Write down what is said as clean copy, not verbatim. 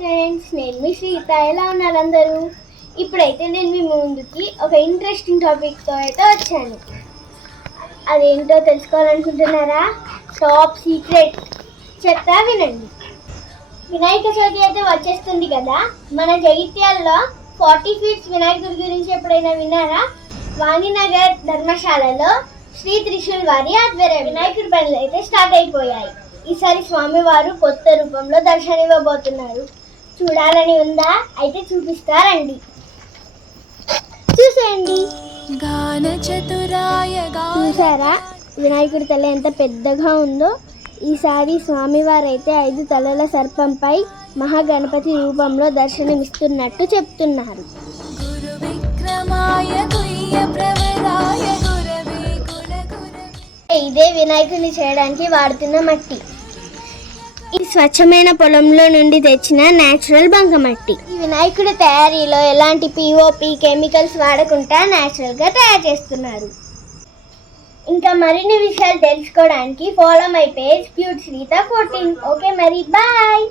Friends, నేను మీ శ్రీత. ఎలా ఉన్నారు అందరూ? ఇప్పుడైతే నేను మీ ముందుకి ఒక ఇంట్రెస్టింగ్ టాపిక్తో అయితే వచ్చాను. అదేంటో తెలుసుకోవాలనుకుంటున్నారా? టాప్ సీక్రెట్ చెప్తా వినండి. వినాయక చవితి అయితే వచ్చేస్తుంది కదా. మన జగిత్యాలలో 40 ఫీట్స్ వినాయకుడి గురించి ఎప్పుడైనా విన్నారా? వాణినగర్ ధర్మశాలలో శ్రీ త్రిశూల్ వారి ఆధ్వర్యం వినాయకుడి పనులు అయితే స్టార్ట్ అయిపోయాయి. ఈసారి స్వామివారు కొత్త రూపంలో దర్శనమివ్వబోతున్నారు. చూడాలని ఉందా? అయితే చూపిస్తారండి, చూసేయండి. చూసారా వినాయకుడి తల ఎంత పెద్దగా ఉందో? ఈసారి స్వామివారు అయితే 5 తలల సర్పంపై మహాగణపతి రూపంలో దర్శనమిస్తున్నట్టు చెప్తున్నారు. ఇదే వినాయకుడిని చేయడానికి వాడుతున్న మట్టి. ఈ స్వచ్ఛమైన పొలంలో నుండి తెచ్చిన న్యాచురల్ బంకమట్టి. ఈ వినాయకుడి తయారీలో ఎలాంటి పిఓపి కెమికల్స్ వాడకుండా న్యాచురల్గా తయారు చేస్తున్నారు. ఇంకా మరిన్ని విషయాలు తెలుసుకోవడానికి follow my page cute Sritha 14. Okay మరి, బాయ్.